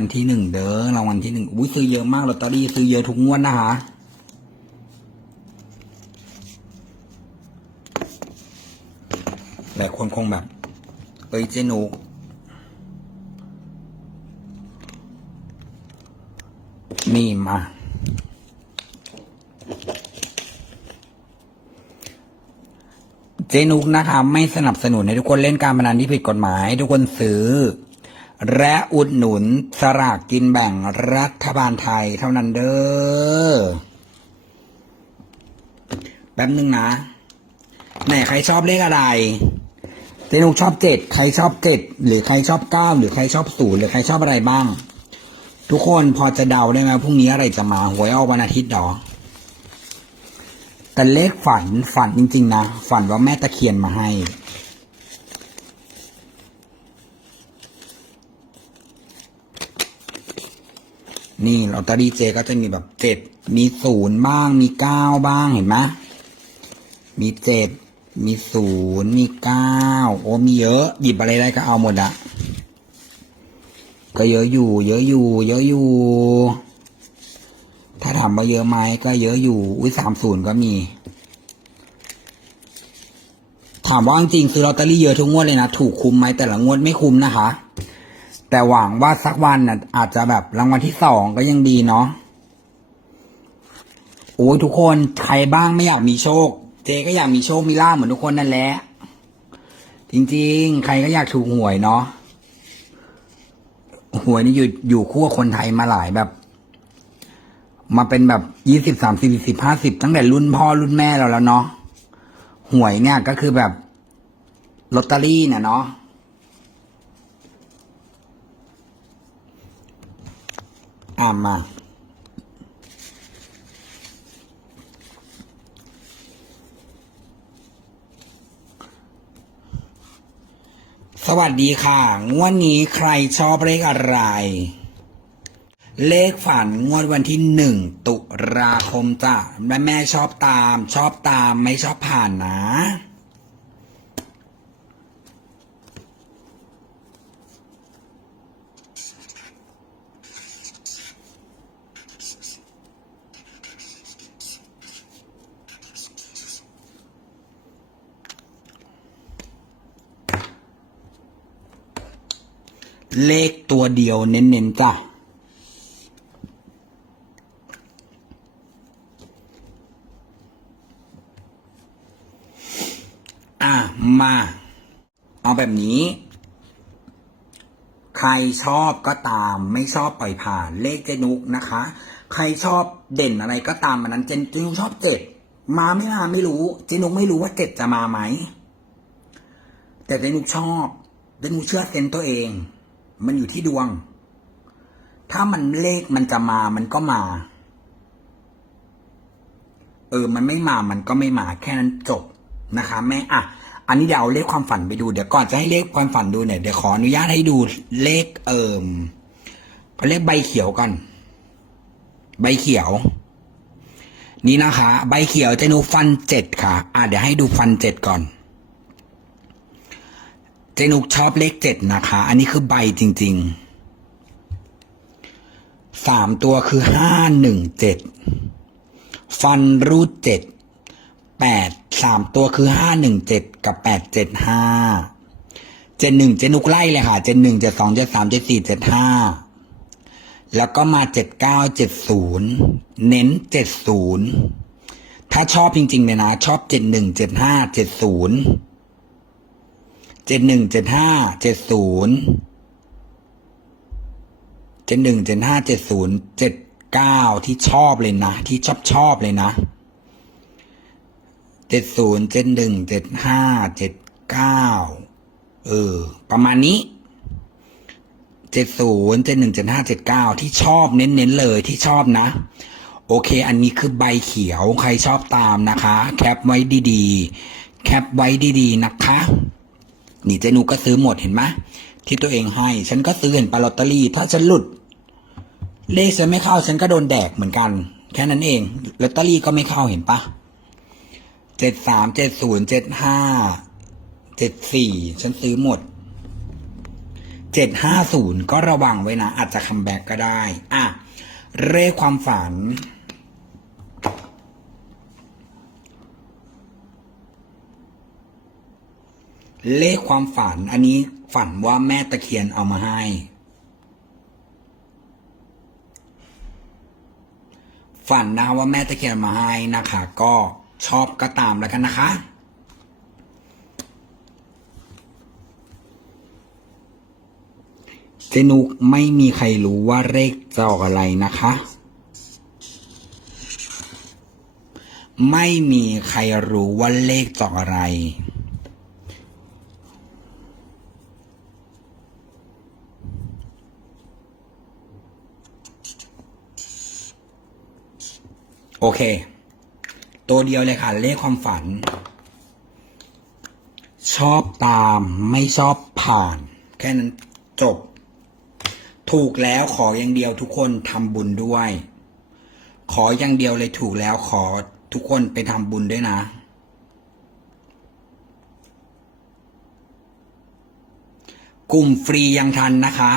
วันที่หนึ่งเด้อรางวัลที่หนึ่งอุ้ยซื้อเยอะมากลอตเตอรี่ซื้อเยอะทุกงวดนะคะหลายคนคงแบบ เอ้ยเจนุกนี่มา เจนุกนะคะ ไม่สนับสนุนให้ทุกคนเล่นการพนันที่ผิดกฎหมาย ทุกคนซื้อ และอุดหนุนสลากกินแบ่งรัฐบาลไทยเท่านั้นเด้อ แป๊บนึงนะ ไหนใครชอบเลขอะไรเจนุกชอบเจ็ดใครชอบเจ็ดหรือใครชอบเก้าหรือใครชอบศูนย์หรือใครชอบอะไรบ้าง ทุกคนพอจะเดาได้ไหมพรุ่งนี้อะไรจะมาหวยออกวันอาทิตย์หรอแต่เลขฝันฝันจริง ๆ นะ ฝันว่าแม่ตะเคียนมาให้ นี่ลอตเตอรี่เจก็จะมีแบบเจ็ดมีศูนย์บ้าง มีเก้าบ้างเห็นไหมมีเจ็ดมีศูนย์มีเก้าโอ้มีเยอะ หยิบอะไรได้ก็เอาหมดอะก็เยอะอยู่ เยอะอยู่ เยอะอยู่ ถ้าถามว่าเยอะไหมก็เยอะอยู่ อุ้ยสามศูนย์ก็มี ถามว่าจริงๆซื้อลอตเตอรี่เยอะทุกงวดเลยนะ ถูกคุ้มไหมแต่ละงวดไม่คุ้มนะคะ แต่หวังว่าสักวันน่ะ อาจจะแบบรางวัลที่สองก็ยังดีเนาะโอ้ยทุกคนใครบ้างไม่อยากมีโชค เจก็อยากมีโชคมีลาภเหมือนทุกคนนั่นแหละ จริง ๆ ใครก็อยากถูกหวยเนาะหวยนี่อยู่อยู่คู่กับคนไทยมาหลายแบบ มาเป็นแบบยี่สิบสามสิบสิบห้าสิบตั้งแต่รุ่นพ่อรุ่นแม่เราแล้วเนาะหวยเนี่ยก็คือแบบลอตเตอรี่เนี่ยเนาะ อามา สวัสดีค่ะงวดนี้ใครชอบเลขอะไร เลขฝันงวดวันที่หนึ่งตุลาคมจ้ะแม่แม่ชอบตาม ชอบตามไม่ชอบผ่านนะ เลขตัวเดียวเน้นๆจ้ะอะมา เอาแบบนี้ ใครชอบก็ตาม ไม่ชอบปล่อยผ่านเลขเจนุกนะคะ ใครชอบเด่นอะไรก็ตามมันนั้นเจนเจนุกชอบเจ็ดมาไม่มาไม่รู้ เจนุกไม่รู้ว่าเจ็ดจะมาไหม แต่เจนุกชอบเจนุกเชื่อเซนส์ตัวเอง มันอยู่ที่ดวง ถ้ามันเลขมันจะมามันก็มา เออ มันไม่มามันก็ไม่มา แค่นั้นจบนะคะ แม่อะอันนี้เดี๋ยวเอาเลขความฝันไปดูเดี๋ยวก่อนจะให้เลขความฝันดูเนี่ยเดี๋ยวขออนุญาตให้ดูเลขเอิมเอาเลขใบเขียวก่อนใบเขียว นี่นะคะ ใบเขียวจะดูฟันเจ็ดค่ะ อะเดี๋ยวให้ดูฟันเจ็ดก่อน เจนุกชอบเลขเจ็ดนะคะ อันนี้คือใบจริงๆสามตัวคือห้าหนึ่งเจ็ดฟันรูดเจ็ดแปดสามตัวคือห้าหนึ่งเจ็ดกับแปดเจ็ดห้าเจ็ดหนึ่งเจนุกไล่เลยค่ะ เจ็ดหนึ่งเจ็ดสองเจ็ดสามเจ็ดสี่เจ็ดห้าแล้วก็มาเจ็ดเก้าเจ็ดศูนย์เน้นเจ็ดศูนย์ถ้าชอบจริงๆเลยนะ ชอบเจ็ดหนึ่งเจ็ดห้าเจ็ดศูนย์ เจ็ดหนึ่งเจ็ดห้าเจ็ดศูนย์เจ็ดหนึ่งเจ็ดห้าเจ็ดศูนย์เจ็ดเก้าที่ชอบเลยนะ ที่ชอบชอบเลยนะเจ็ดศูนย์เจ็ดหนึ่งเจ็ดห้าเจ็ดเก้าเออ ประมาณนี้เจ็ดศูนย์เจ็ดหนึ่งเจ็ดห้าเจ็ดเก้าที่ชอบเน้นๆเลยที่ชอบนะ โอเค อันนี้คือใบเขียวใครชอบตามนะคะ แคปไว้ดีๆ แคปไว้ดีๆนะคะ นี่เจนูก็ซื้อหมดเห็นไหมที่ตัวเองให้ ฉันก็ซื้อเห็นปาลอตเตอรี่ ถ้าฉันหลุด เลขฉันไม่เข้าฉันก็โดนแดกเหมือนกัน แค่นั้นเองลอตเตอรี่ก็ไม่เข้าเห็นปะเจ็ดสามเจ็ดศูนย์เจ็ดห้าเจ็ดสี่ฉันซื้อหมดเจ็ดห้าศูนย์ก็ระวังไว้นะ อาจจะคัมแบ็กก็ได้ อะเลขความฝัน เลขความฝัน อันนี้ฝันว่าแม่ตะเคียนเอามาให้ ฝันนะว่าแม่ตะเคียนมาให้นะคะ ก็ชอบก็ตามแล้วกันนะคะ เจนุกไม่มีใครรู้ว่าเลขจะออกอะไรนะคะ ไม่มีใครรู้ว่าเลขจะออกอะไร โอเค ตัวเดียวเลยค่ะ เลขความฝัน ชอบตามไม่ชอบผ่าน แค่นั้นจบ ถูกแล้วขออย่างเดียวทุกคนทำบุญด้วย ขออย่างเดียวเลยถูกแล้วขอทุกคนไปทำบุญด้วยนะ กลุ่มฟรียังทันนะคะ